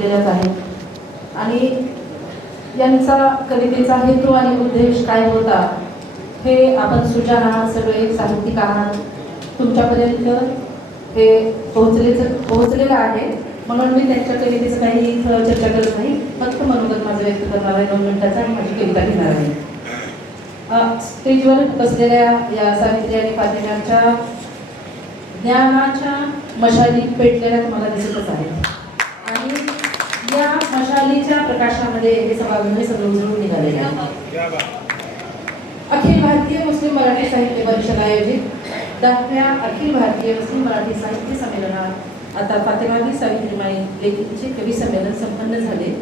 घेतलेल्याच आहेत. आणि यांचा कवितेचा हेतू आणि उद्देश काय होता हे आपण सुजान आहात सगळे साहित्यिक आहात. तुमच्यापर्यंत हे पोहोचलेचं पोहोचलेलं आहे. म्हणून मी त्यांच्या कवितेचं काही चर्चा करत नाही. फक्त मनोगत माझं व्यक्त करणार आहे. दोन मिनिटाचा आणि माझी कविता घेणार आहे. स्टेजवर बसलेल्या या सावित्री आणि फातिम्यांच्या ज्ञानाच्या मशाली पेटलेल्या तुम्हाला दिसतच आहेत. या मशालीच्या प्रकाशामध्ये हे सभागृह सगळं उजळून निघालेले आहे. अखिल भारतीय मुस्लिम मराठी साहित्य परिषद आयोजित दहाव्या अखिल भारतीय मुस्लिम मराठी साहित्य संमेलनात आता फातेमादी सावित्रीमाई लेखीचे कवी संमेलन संपन्न झाले.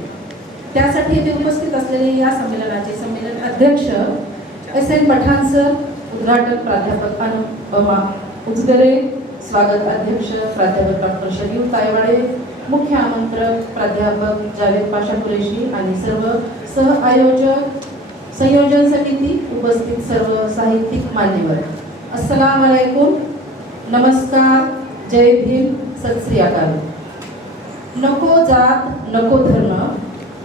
त्यासाठी येथे उपस्थित असलेले या संमेलनाचे संमेलन अध्यक्ष एस एन पठाण सर उद्घाटक प्राध्यापक अनुपमा उजगरे स्वागत अध्यक्ष प्राध्यापक डॉक्टर शरीफ तायवाडे मुख्य आमंत्रक प्राध्यापक जावेद पाशा कुरेशी आणि सर्व सह आयोजक संयोजन समिती उपस्थित सर्व साहित्यिक मान्यवर. अस्सलाम वालेकुम नमस्कार. जय भीम. सत श्री अकाल. नको जात नको धर्म.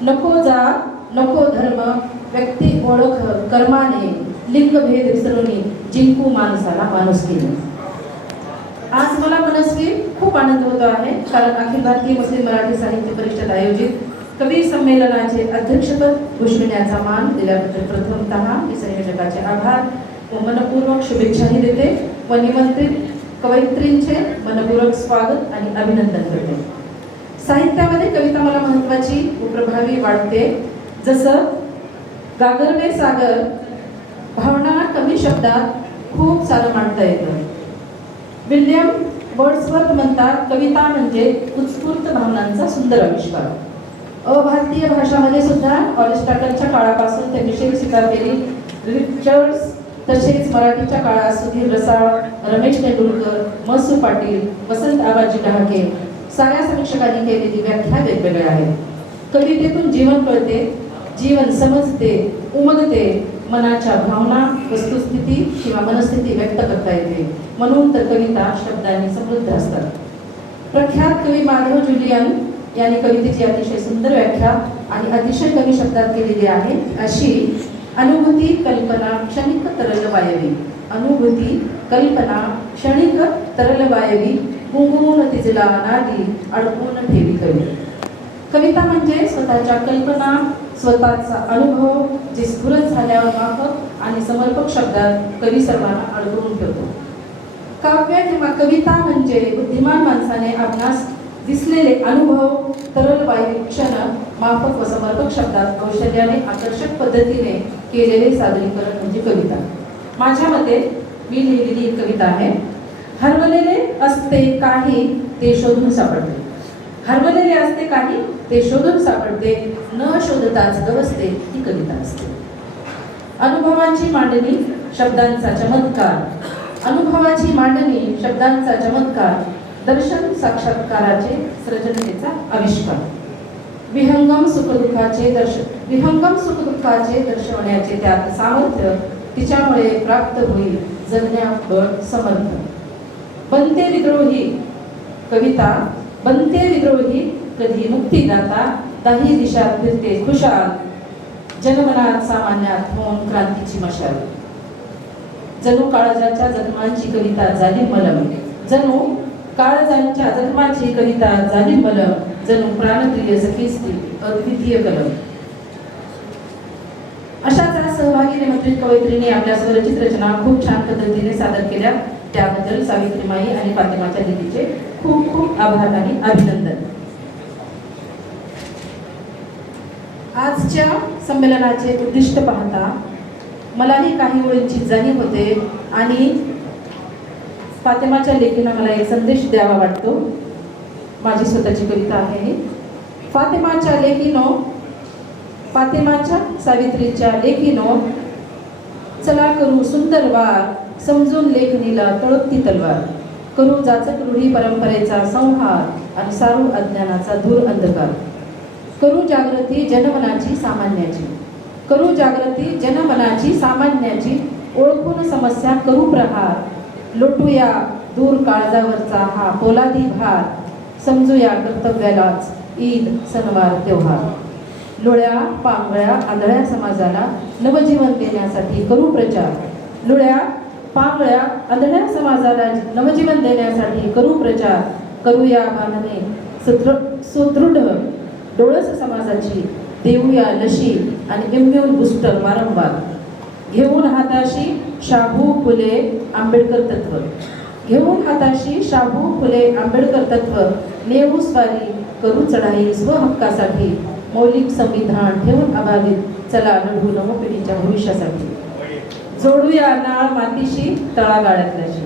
नको जात नको धर्म. व्यक्ती ओळख कर्माने लिंगभेद विसरून जिंकू माणसाला माणूस केले. आज मला मनस्वी खूप आनंद होतो आहे कारण अखिल भारतीय मुस्लिम मराठी साहित्य परिषद आयोजित कवी संमेलनाचे अध्यक्षपद भूषविण्याचा मान दिल्याबद्दल प्रथमतः मी संयोजकाचे आभार. व मनपूर्वक शुभेच्छाही देते व निमंत्रित कवयित्रींचे मनपूर्वक स्वागत आणि अभिनंदन करते. साहित्यामध्ये कविता मला महत्वाची व प्रभावी वाटते जसं गागरवे सागर भावना कमी शब्दात खूप सारं मांडता येतं. विल्यम वर्ड्सवर्थ म्हणतात कविता म्हणजे उत्स्फूर्त भावनांचा सुंदर आविष्कार. अभारतीय भाषामध्ये सुद्धा ऑरिस्टाटलच्या काळापासून त्यांनी शेख स्वीकार केली. रिचर्ड्स तसेच मराठीच्या काळात सुधीर रसाळ रमेश तेंडुलकर मसू पाटील वसंत आबाजी डहाके साऱ्या समीक्षकांनी केलेली व्याख्या वेगवेगळ्या आहेत. कवितेतून जीवन कळते जीवन समजते उमगते मनाच्या भावना वस्तुस्थिती किंवा मनस्थिती व्यक्त करता येते. म्हणून तर कविता शब्दांनी समृद्ध असतात. प्रख्यात कवी माधव जुलियन यांनी कवितेची अतिशय सुंदर व्याख्या आणि अतिशय कमी शब्दात केलेली आहे. अशी अनुभूती कल्पना क्षणिक तरल वायवी अनुभूती कल्पना क्षणिक तरल वायवी गुंगून तिजला नादी अडकून ठेवी कवी. कविता म्हणजे स्वतःच्या कल्पना स्वतःचा अनुभव जे स्फुरत झाल्यावर माफक आणि समर्पक शब्दात कवी सर्वांना अडकवून ठेवतो. काव्य किंवा कविता म्हणजे बुद्धिमान माणसाने आपणास दिसलेले अनुभव तरल वायू क्षण माफक व समर्पक शब्दात कौशल्याने आकर्षक पद्धतीने केलेले सादरीकरण म्हणजे कविता. माझ्या मते मी लिहिलेली कविता आहे. हरवलेले असते काही ते शोधून सापडते. हरवलेले असते काही ते शोधून सापडते न शोधताच गवसते ही कविता असते. अनुभवांची मांडणी शब्दांचा चमत्कार. अनुभवाची मांडणी शब्दांचा चमत्कार. दर्शन साक्षात्काराचे सृजनतेचा आविष्कार. विहंगम सुखदुःखाचे दर्श विहंगम सुखदुःखाचे दर्शवण्याचे त्यात सामर्थ्य तिच्यामुळे प्राप्त होईल जगण्या बळ समर्थ. बनते विद्रोही कविता बनते विद्रोही कधी मुक्तीदाता दाही दिशा फिरते खुशाल. जनमनात सामान्यात होऊन क्रांतीची मशाल. जणू काळजाच्या जखमांची कविता झाली मलम. जणू काळजांच्या जखमाची कविता झाली मलम. जणू प्राणप्रिय सखीस्ती अद्वितीय कलम. अशाच या सहभागी निमंत्रित कवयित्रीने आपल्या स्वरचित रचना खूप छान पद्धतीने सादर केल्या. त्याबद्दल सावित्रीमाई आणि फातिमाच्या दिदीचे खूप खूप आभार आणि अभिनंदन. आजच्या संमेलनाचे उद्दिष्ट पाहता मलाही काही ओळींची जाणीव होते आणि फातिमाच्या लेखीनं मला एक संदेश द्यावा वाटतो. माझी स्वतःची कविता आहे ही. फातिमाच्या लेखीनो फातिमाच्या सावित्रीच्या लेखीनो चला करू सुंदर वार समजून लेखणीला तळपती तलवार. करू जाचक रूढी परंपरेचा संहार आणि सारू अज्ञानाचा दूर अंधकार. करू जागृती जनमनाची सामान्याची. करू जागृती जनमनाची सामान्याची ओळखून समस्या करू प्रहार. लोटूया दूर काळजावरचा हा पोलादी भार. समजूया कर्तव्यालाच ईद सणवार त्योहार. लुळ्या पांगळ्या आंधळ्या समाजाला नवजीवन देण्यासाठी करू प्रचार. लुळ्या पांगळ्या आंधळ्या समाजाला नवजीवन देण्यासाठी करू प्रचार करूया मानने. सुदृ सुदृढ डोळस समाजाची देऊया लशी आणि इम्युन बुस्टर वारंवार. घेऊन हाताशी शाहू फुले आंबेडकर तत्व. घेऊन हाताशी शाहू फुले आंबेडकर तत्व. नेऊ स्वारी करू चढाई स्वहक्कासाठी मौलिक संविधान ठेवून अबाधित. चला लढू नवपिढीच्या भविष्यासाठी. जोडूया नाळ मातीशी तळागाळातल्याशी.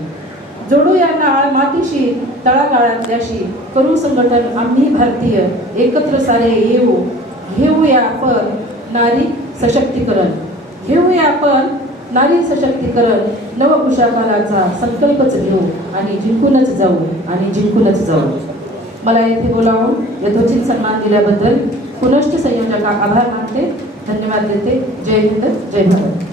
जोडूया नाळ मातीशी तळागाळातल्याशी. करू संघटन आम्ही भारतीय एकत्र सारे येऊ. घेऊया आपण नारी सशक्तीकरण. घेऊया आपण नारी सशक्तीकरण. नव संकल्पच घेऊ आणि जिंकूनच जाऊ आणि जिंकूनच जाऊ. मला येथे बोलावून यथोचित सन्मान दिल्याबद्दल पुनश्च संयोजका आभार मानते. धन्यवाद देते. जय हिंद जय भारत.